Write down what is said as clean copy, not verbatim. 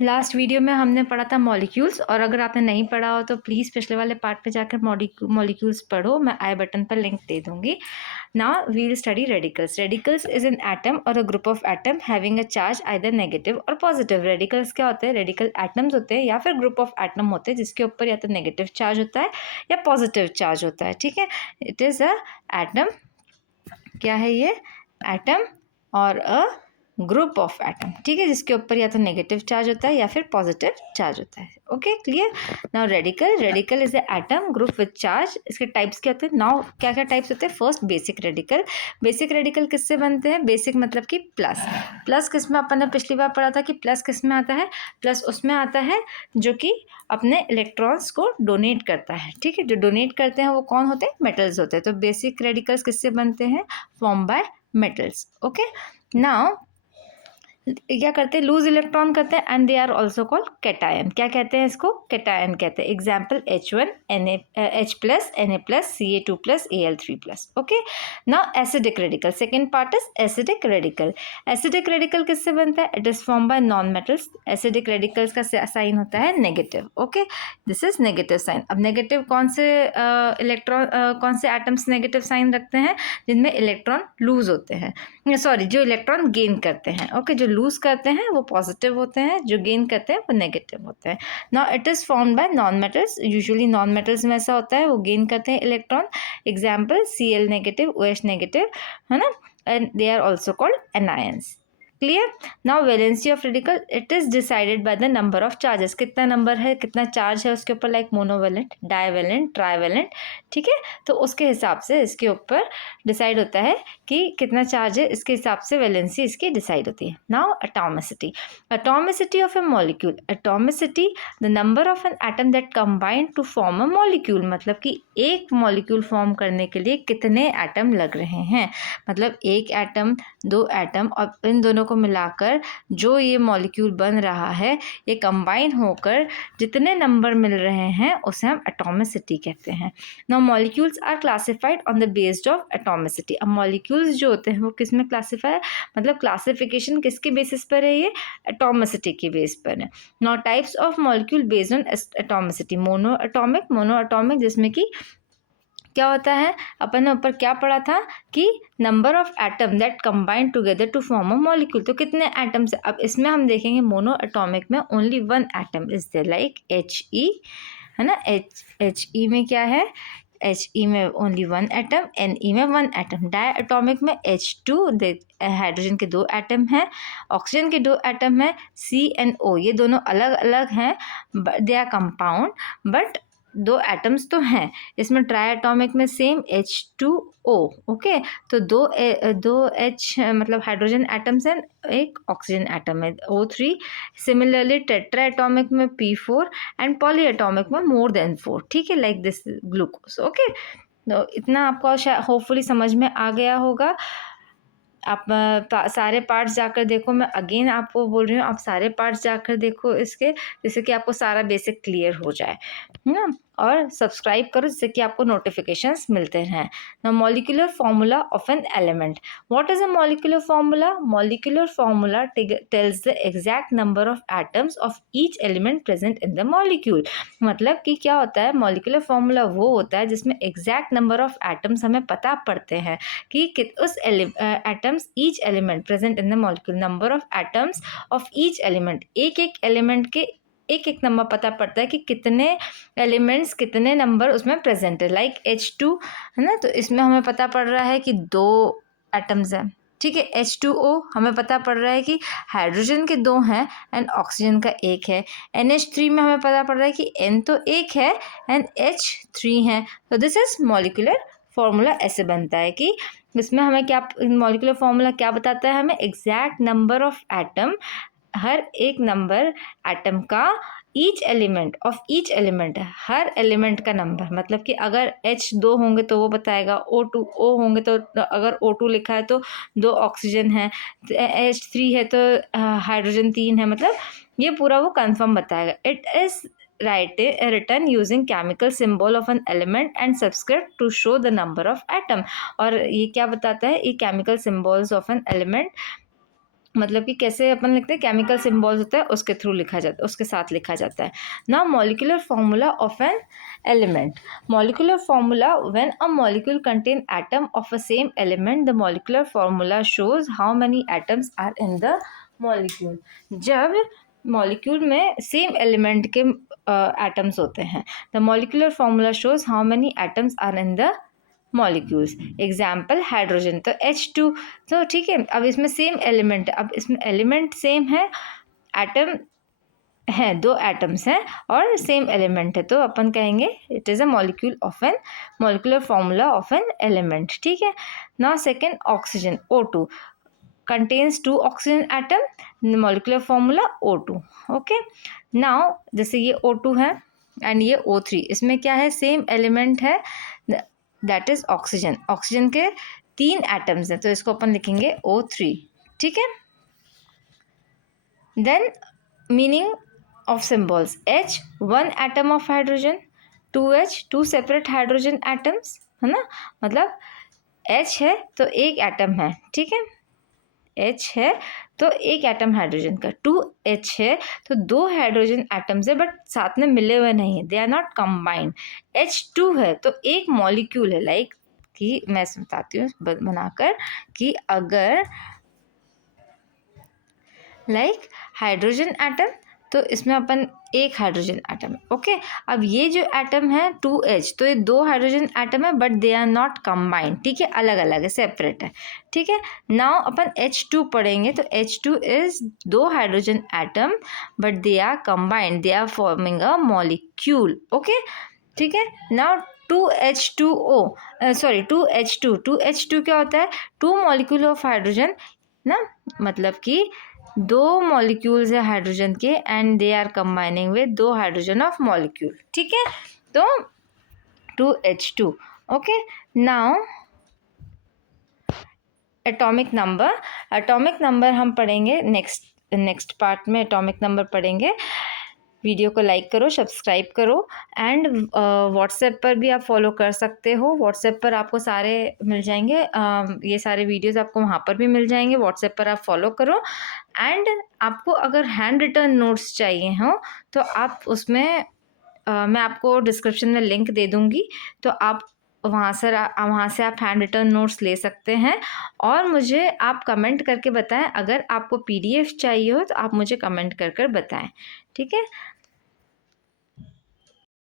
Last video में हमने पढ़ा था मॉलिक्यूल्स, और अगर आपने नहीं पढ़ा हो तो प्लीज़ पिछले वाले पार्ट पे जाकर मॉलिक्यूल्स पढ़ो, मैं आई बटन पर लिंक दे दूँगी। Now we will study radicals. Radicals is an atom और a group of atom having a charge either negative और पॉजिटिव। रेडिकल्स क्या होते हैं? रेडिकल एटम्स होते हैं या फिर ग्रुप ऑफ एटम होते हैं जिसके ऊपर या तो नेगेटिव चार्ज होता है या पॉजिटिव चार्ज होता है। ठीक है, इट इज़ अ एटम, क्या है ये? एटम और अ ग्रुप ऑफ एटम, ठीक है, जिसके ऊपर या तो नेगेटिव चार्ज होता है या फिर पॉजिटिव चार्ज होता है। Okay, clear? Now radical is a atom group with charge. इसके टाइप्स क्या होते हैं? नाउ क्या क्या टाइप्स होते हैं? First basic radical. Basic radical किससे बनते हैं? बेसिक मतलब कि प्लस। प्लस किस में अपन ने पिछली बार पढ़ा था कि प्लस किस में आता है? प्लस उसमें आता है जो कि अपने इलेक्ट्रॉन्स को डोनेट करता है। ठीक है, जो डोनेट करते हैं वो कौन होते हैं? मेटल्स होते हैं। तो बेसिक रेडिकल्स किससे बनते हैं? Form by metals. Okay, now क्या करते हैं? लूज इलेक्ट्रॉन करते हैं and they are also called cation. क्या कहते हैं इसको? कैटायन कहते हैं। Example H1 H plus Na plus Ca2 plus Al3 plus. Okay, now acidic radical. Second part is acidic radical. Acidic radical किससे बनता है? It is form by non metals. Acidic radicals का साइन होता है negative. Okay, this is negative sign. अब negative कौन से electron कौन से एटम्स नेगेटिव साइन रखते हैं? जिनमें इलेक्ट्रॉन लूज होते हैं, सॉरी, जो इलेक्ट्रॉन गेन करते हैं। ओके, जो लूज करते हैं वो पॉजिटिव होते हैं, जो गेन करते हैं वो नेगेटिव होते हैं। Now it is formed by non metals. Usually non metals में ऐसा होता है, वो गेन करते हैं electron. Example Cl negative, OH negative, है ना, and they are also called anions. Clear? Now valency of radical, it is decided by the number of charges. कितना नंबर है, कितना चार्ज है उसके ऊपर, लाइक मोनोवेलेंट, डाइवेलेंट, ट्राइवेलेंट। ठीक है, तो उसके हिसाब से इसके ऊपर डिसाइड होता है कि कितना चार्ज है, इसके हिसाब से वैलेंसी इसकी डिसाइड होती है। Now atomicity. Atomicity of a molecule. Atomicity, the number of an atom that combine to form a molecule. मतलब कि एक मॉलिक्यूल फॉर्म करने के लिए कितने एटम लग रहे हैं। मतलब एक एटम, दो एटम, और इन दोनों को मिलाकर जो ये मॉलिक्यूल बन रहा है, ये कंबाइन होकर जितने नंबर मिल रहे हैं उसे हम एटॉमिसिटी कहते हैं। Now molecules are classified on the based of atomicity. अब मॉलिक्यूल्स जो होते हैं वो किस में क्लासिफाई है? मतलब क्लासिफिकेशन किसके बेसिस पर है? ये एटॉमिसिटी के बेस पर है। Now types of molecule based on atomicity. Mono atomic जिसमें कि क्या होता है? अपन ने ऊपर क्या पढ़ा था कि number of atom that combine together to form a molecule. तो कितने एटम्स? अब इसमें हम देखेंगे मोनो एटॉमिक में only one atom is there, like He, है ना। He में क्या है? He में ओनली वन एटम, Ne में वन एटम। डाई एटॉमिक में H2, हाइड्रोजन के दो एटम हैं, ऑक्सीजन के दो एटम हैं, C and O, ये दोनों अलग अलग हैं, दे आर कंपाउंड बट दो एटम्स तो हैं। इसमें ट्राई एटॉमिक में सेम H2O। ओके, तो दो H मतलब हाइड्रोजन एटम्स हैं, एक ऑक्सीजन एटम है O3। सिमिलरली टेट्रा एटॉमिक में P4 एंड पॉली एटॉमिक में मोर देन 4। ठीक है, लाइक दिस ग्लूकोज। ओके, तो इतना आपको होपफुली समझ में आ गया होगा। आप सारे पार्ट्स जाकर देखो, मैं अगेन आपको बोल रही हूँ, आप सारे पार्ट्स जाकर देखो इसके, जिससे कि आपको सारा बेसिक क्लियर हो जाए, है ना। और सब्सक्राइब करो जिससे कि आपको नोटिफिकेशंस मिलते रहें। Now molecular formula of an element. What is a molecular formula? Molecular formula tells the exact number of atoms of each element present in the molecule. मतलब कि क्या होता है? मॉलिक्यूलर फार्मूला वो होता है जिसमें एग्जैक्ट नंबर ऑफ एटम्स हमें पता पड़ते हैं कि उस atoms, each element present in the molecule, number of atoms of each element, एक एक एलिमेंट के एक एक नंबर पता पड़ता है कि कितने एलिमेंट्स, कितने नंबर उसमें प्रेजेंट है। लाइक H2 है ना, तो इसमें हमें पता पड़ रहा है कि दो एटम्स हैं। ठीक है, H2O हमें पता पड़ रहा है कि हाइड्रोजन के दो हैं एंड ऑक्सीजन का एक है। NH3 में हमें पता पड़ रहा है कि N तो एक है एंड H3 है। तो दिस इज मॉलिक्यूलर फॉर्मूला। ऐसे बनता है कि इसमें हमें क्या, मॉलिक्यूलर फॉर्मूला क्या बताता है? हमें एग्जैक्ट नंबर ऑफ एटम, हर एक नंबर एटम का, each element of each element, her element का नंबर। मतलब कि अगर H2 होंगे तो वो बताएगा, O2O होंगे तो अगर O2 लिखा है तो दो ऑक्सीजन है, H3 है तो हाइड्रोजन 3 है, मतलब ये पूरा वो कंफर्म बताएगा। It is written using chemical symbol of an element and subscript to show the number of atom। और ये क्या बताता है? ये chemical symbols of an element मतलब कि कैसे अपन लिखते हैं, केमिकल सिम्बॉल्स होता है उसके थ्रू लिखा जाता है, उसके साथ लिखा जाता है। Now molecular formula of an element. Molecular formula, when a molecule contain atom of a same element the molecular formula shows how many atoms are in the molecule. जब मॉलिक्यूल में सेम एलिमेंट के एटम्स होते हैं, the molecular formula shows how many atoms are in the molecules. Example hydrogen, तो H2, तो ठीक है, अब इसमें सेम एलिमेंट, अब इसमें एलिमेंट सेम है, एटम है, 2 एटम्स हैं और सेम एलिमेंट है, तो अपन कहेंगे it is a molecule of an, molecular formula of an element. ठीक है। Now second, oxygen O2 contains 2 oxygen atom, molecular formula O2। Okay, now जैसे ये O2 है एंड ये O3, इसमें क्या है, सेम एलिमेंट है, दैट इज ऑक्सीजन। ऑक्सीजन के 3 एटम्स हैं, तो इसको अपन लिखेंगे O3। ठीक है। Then meaning of symbols, H 1 atom of hydrogen, 2H 2 separate hydrogen atoms, है ना, मतलब H है तो एक एटम है, ठीक है, H है तो एक एटम हाइड्रोजन का, 2H है तो 2 हाइड्रोजन एटम्स है बट साथ में मिले हुए नहीं है, दे आर नॉट कंबाइंड। H2 है तो एक मॉलिक्यूल है, लाइक कि मैं बताती हूँ बनाकर कि अगर लाइक हाइड्रोजन एटम, तो इसमें अपन एक हाइड्रोजन एटम है। ओके, अब ये जो एटम है 2H, तो ये 2 हाइड्रोजन एटम है but they are not combined, ठीक है, अलग अलग है, सेपरेट है। ठीक है। नाउ अपन H2 पढ़ेंगे, तो H2 is 2 hydrogen atom but they are combined, they are forming a molecule. Okay, ठीक है। नाउ 2H2O, सॉरी 2H2 क्या होता है, 2 मॉलिक्यूल ऑफ हाइड्रोजन ना, मतलब कि 2 मॉलिक्यूल्स है हाइड्रोजन के and they are combining with 2 hydrogen of molecule. ठीक है, तो 2H2। Okay, now atomic number, atomic number हम पढ़ेंगे नेक्स्ट पार्ट में, एटॉमिक नंबर पढ़ेंगे। वीडियो को लाइक करो, सब्सक्राइब करो एंड व्हाट्सएप पर भी आप फॉलो कर सकते हो। व्हाट्सएप पर आपको सारे मिल जाएंगे, ये सारे वीडियोस आपको वहाँ पर भी मिल जाएंगे, व्हाट्सएप पर आप फॉलो करो। एंड आपको अगर हैंड रिटन नोट्स चाहिए हो तो आप उसमें मैं आपको डिस्क्रिप्शन में लिंक दे दूँगी, तो आप वहाँ से आप हैंड रिटन नोट्स ले सकते हैं। और मुझे आप कमेंट करके बताएं, अगर आपको PDF चाहिए हो तो आप मुझे कमेंट कर बताएं। ठीक है।